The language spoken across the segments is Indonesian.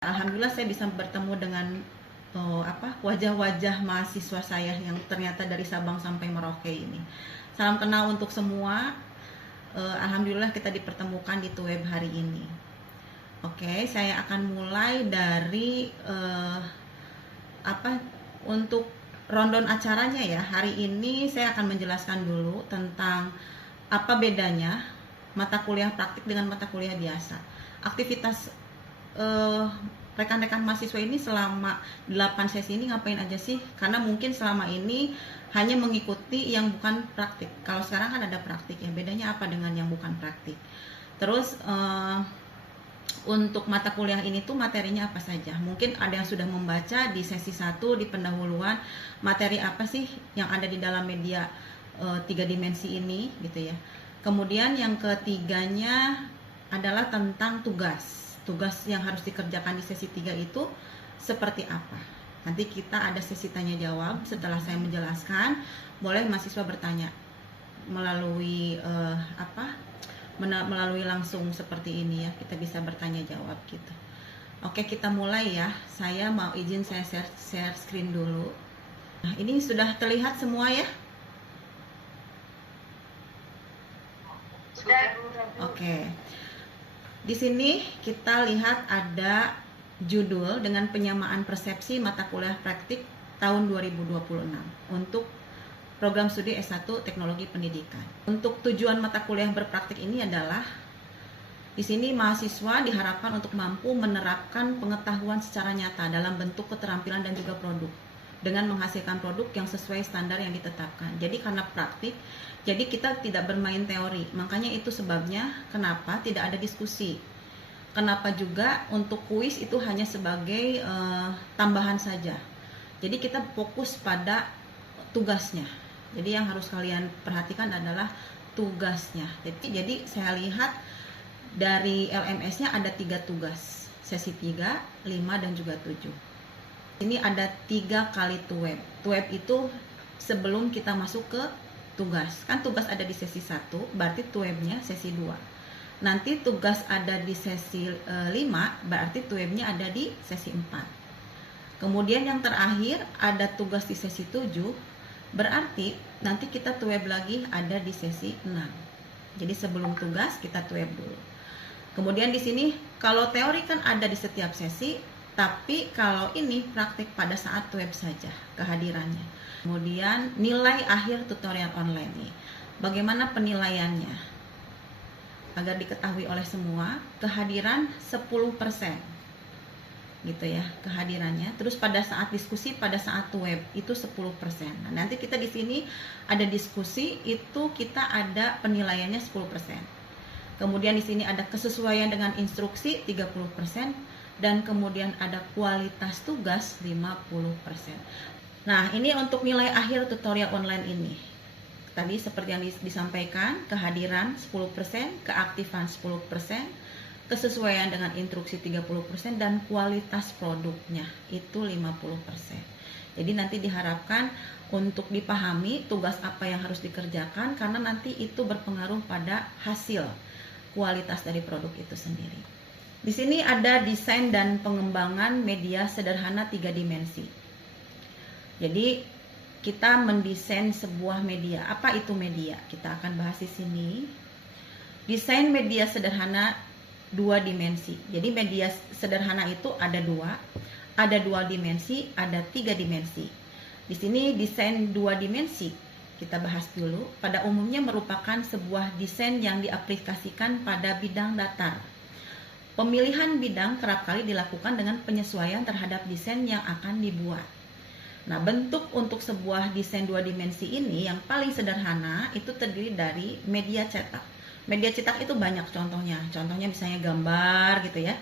Alhamdulillah saya bisa bertemu dengan wajah-wajah mahasiswa saya yang ternyata dari Sabang sampai Merauke ini. Salam kenal untuk semua. Alhamdulillah kita dipertemukan di Tuweb hari ini. Oke, saya akan mulai dari untuk rundown acaranya ya. Hari ini saya akan menjelaskan dulu tentang apa bedanya mata kuliah praktik dengan mata kuliah biasa. Aktivitas rekan-rekan mahasiswa ini selama 8 sesi ini ngapain aja sih? Karena mungkin selama ini hanya mengikuti yang bukan praktik. Kalau sekarang kan ada praktik ya, bedanya apa dengan yang bukan praktik? Terus untuk mata kuliah ini tuh materinya apa saja? Mungkin ada yang sudah membaca di sesi 1 di pendahuluan materi apa sih yang ada di dalam media 3 dimensi ini gitu ya. Kemudian yang ketiganya adalah tentang tugas yang harus dikerjakan di sesi 3 itu seperti apa. Nanti kita ada sesi tanya jawab. Setelah saya menjelaskan, boleh mahasiswa bertanya melalui melalui langsung seperti ini ya. Kita bisa bertanya jawab gitu. Oke, kita mulai ya. Saya mau izin saya share screen dulu. Nah, ini sudah terlihat semua ya? Sudah. Oke. Di sini kita lihat ada judul dengan penyamaan persepsi mata kuliah praktik tahun 2026 untuk program studi S1 Teknologi Pendidikan. Untuk tujuan mata kuliah berpraktik ini adalah di sini mahasiswa diharapkan untuk mampu menerapkan pengetahuan secara nyata dalam bentuk keterampilan dan juga produk dengan menghasilkan produk yang sesuai standar yang ditetapkan. Jadi karena praktik, jadi kita tidak bermain teori. Makanya itu sebabnya kenapa tidak ada diskusi. Kenapa juga untuk kuis itu hanya sebagai tambahan saja. Jadi kita fokus pada tugasnya. Jadi yang harus kalian perhatikan adalah tugasnya. Jadi saya lihat dari LMS-nya ada 3 tugas. Sesi 3, 5, dan juga 7. Ini ada 3 kali tuweb. Tuweb itu sebelum kita masuk ke tugas. Kan tugas ada di sesi 1, berarti tuwebnya sesi 2. Nanti tugas ada di sesi 5, berarti tuwebnya ada di sesi 4. Kemudian yang terakhir ada tugas di sesi 7, berarti nanti kita tuweb lagi ada di sesi 6. Jadi sebelum tugas kita tuweb dulu. Kemudian di sini kalau teori kan ada di setiap sesi, tapi kalau ini praktik pada saat web saja kehadirannya. Kemudian nilai akhir tutorial online nih. Bagaimana penilaiannya? Agar diketahui oleh semua, kehadiran 10%. Gitu ya, kehadirannya. Terus pada saat diskusi pada saat web itu 10%. Nah, nanti kita di sini ada diskusi itu kita ada penilaiannya 10%. Kemudian di sini ada kesesuaian dengan instruksi 30%. Dan kemudian ada kualitas tugas 50%. Nah, ini untuk nilai akhir tutorial online ini. Tadi seperti yang disampaikan, kehadiran 10%, keaktifan 10%, kesesuaian dengan instruksi 30%, dan kualitas produknya itu 50%. Jadi nanti diharapkan untuk dipahami tugas apa yang harus dikerjakan, karena nanti itu berpengaruh pada hasil kualitas dari produk itu sendiri. Di sini ada desain dan pengembangan media sederhana 3 dimensi. Jadi kita mendesain sebuah media. Apa itu media? Kita akan bahas di sini. Desain media sederhana 2 dimensi. Jadi media sederhana itu ada 2 dimensi, ada 3 dimensi. Di sini desain 2 dimensi kita bahas dulu. Pada umumnya merupakan sebuah desain yang diaplikasikan pada bidang datar. Pemilihan bidang kerap kali dilakukan dengan penyesuaian terhadap desain yang akan dibuat. Nah, bentuk untuk sebuah desain 2 dimensi ini yang paling sederhana itu terdiri dari media cetak. Media cetak itu banyak contohnya. Contohnya misalnya gambar gitu ya.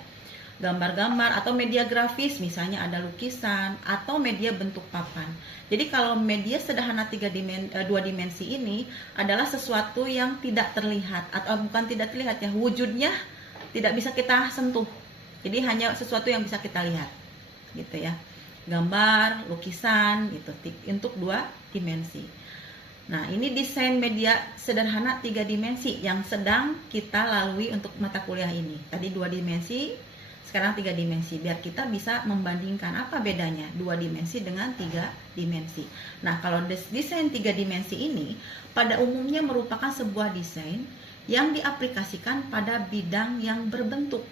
Gambar-gambar atau media grafis, misalnya ada lukisan atau media bentuk papan. Jadi kalau media sederhana 2 dimensi ini adalah sesuatu yang tidak terlihat atau bukan tidak terlihat ya, wujudnya tidak bisa kita sentuh. Jadi hanya sesuatu yang bisa kita lihat. Gitu ya. Gambar, lukisan gitu untuk 2 dimensi. Nah, ini desain media sederhana 3 dimensi yang sedang kita lalui untuk mata kuliah ini. Tadi 2 dimensi, sekarang 3 dimensi, biar kita bisa membandingkan apa bedanya 2 dimensi dengan 3 dimensi. Nah, kalau desain 3 dimensi ini pada umumnya merupakan sebuah desain yang diaplikasikan pada bidang yang berbentuk.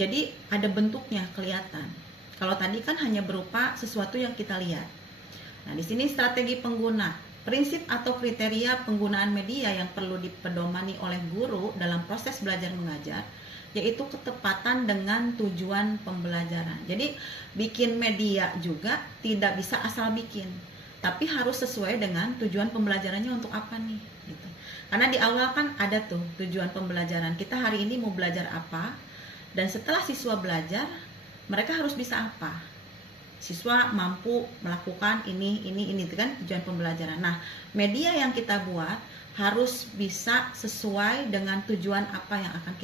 Jadi ada bentuknya kelihatan. Kalau tadi kan hanya berupa sesuatu yang kita lihat. Nah, di sini strategi pengguna, prinsip atau kriteria penggunaan media yang perlu dipedomani oleh guru dalam proses belajar mengajar, yaitu ketepatan dengan tujuan pembelajaran. Jadi bikin media juga tidak bisa asal bikin, tapi harus sesuai dengan tujuan pembelajarannya untuk apa nih gitu. Karena di awal kan ada tuh tujuan pembelajaran, kita hari ini mau belajar apa, dan setelah siswa belajar mereka harus bisa apa, siswa mampu melakukan ini itu kan tujuan pembelajaran. Nah, media yang kita buat harus bisa sesuai dengan tujuan apa yang akan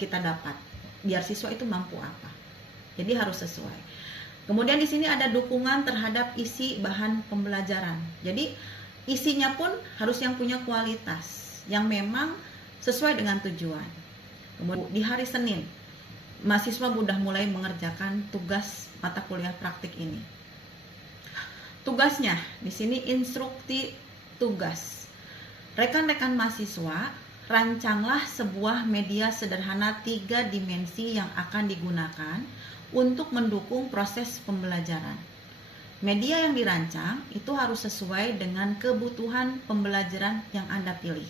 kita dapat, biar siswa itu mampu apa. Jadi harus sesuai. Kemudian di sini ada dukungan terhadap isi bahan pembelajaran. Jadi isinya pun harus yang punya kualitas, yang memang sesuai dengan tujuan. Kemudian di hari Senin, mahasiswa sudah mulai mengerjakan tugas mata kuliah praktik ini. Tugasnya di sini instruksi tugas. Rekan-rekan mahasiswa, rancanglah sebuah media sederhana 3 dimensi yang akan digunakan untuk mendukung proses pembelajaran. Media yang dirancang itu harus sesuai dengan kebutuhan pembelajaran yang Anda pilih.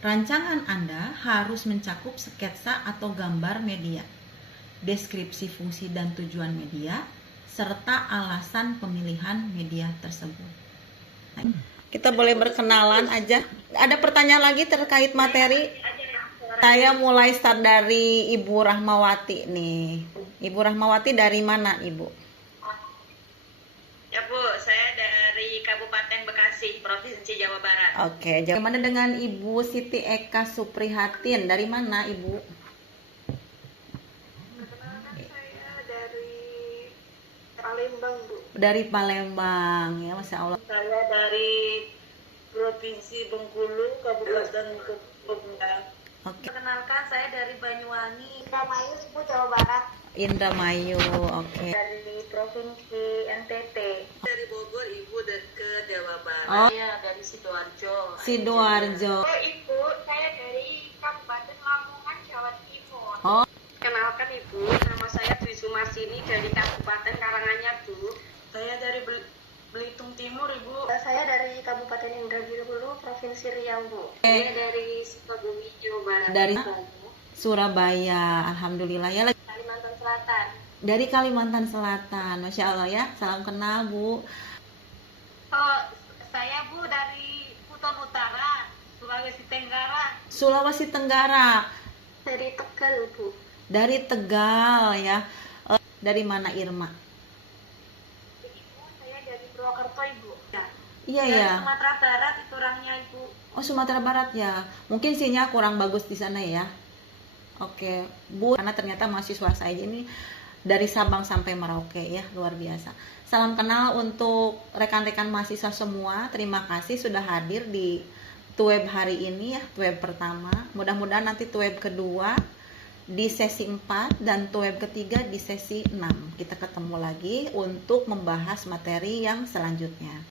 Rancangan Anda harus mencakup sketsa atau gambar media, deskripsi fungsi dan tujuan media, serta alasan pemilihan media tersebut. Kita boleh berkenalan aja. Ada pertanyaan lagi terkait materi? Saya mulai start dari Ibu Rahmawati nih. Ibu Rahmawati dari mana, Ibu? Ya Bu, saya dari Kabupaten Bekasi, Provinsi Jawa Barat. Oke, bagaimana dengan Ibu Siti Eka Suprihatin? Dari mana, Ibu? Saya dari Palembang, Bu. Dari Palembang, ya Masya Allah. Saya dari Provinsi Bengkulu, Kabupaten Bengkulu. Oke, Perkenalkan, saya dari Banyuwangi, Indramayu, Bu, Jawa Barat. Indramayu, oke. Dari Provinsi NTT. Dari Bogor, Ibu, dan ke Jawa Barat. Oh. Saya dari Sidoarjo. Sidoarjo. Ibu, saya dari Kabupaten Lamongan, Jawa Timur. Oh. Kenalkan Ibu, nama saya Dwi Sumarsini dari Kabupaten Karanganyar, Bu. Saya dari Belitung Timur, Ibu. Saya dari Kabupaten Indragiri, Provinsi Riau, Bu. Saya dari Sukabumi, Jawa Barat. Dari Surabaya, alhamdulillah ya. Kalimantan Selatan. Dari Kalimantan Selatan, Masya Allah ya. Salam kenal, Bu. Oh, saya Bu dari Buton Utara, Sulawesi Tenggara. Sulawesi Tenggara. Dari Tegal, Bu. Dari Tegal ya. Dari mana Irma? Ibu, saya dari Purwokerto, Ibu. Ya. Iya Dari ya. Sumatera Barat itu orangnya, Ibu. Oh, Sumatera Barat ya. Mungkin sinyal kurang bagus di sana ya. Oke, Bu, karena ternyata mahasiswa saya ini dari Sabang sampai Merauke ya, luar biasa. Salam kenal untuk rekan-rekan mahasiswa semua. Terima kasih sudah hadir di Tuweb hari ini ya, Tuweb pertama. Mudah-mudahan nanti Tuweb kedua di sesi 4 dan Tuweb ketiga di sesi 6. Kita ketemu lagi untuk membahas materi yang selanjutnya.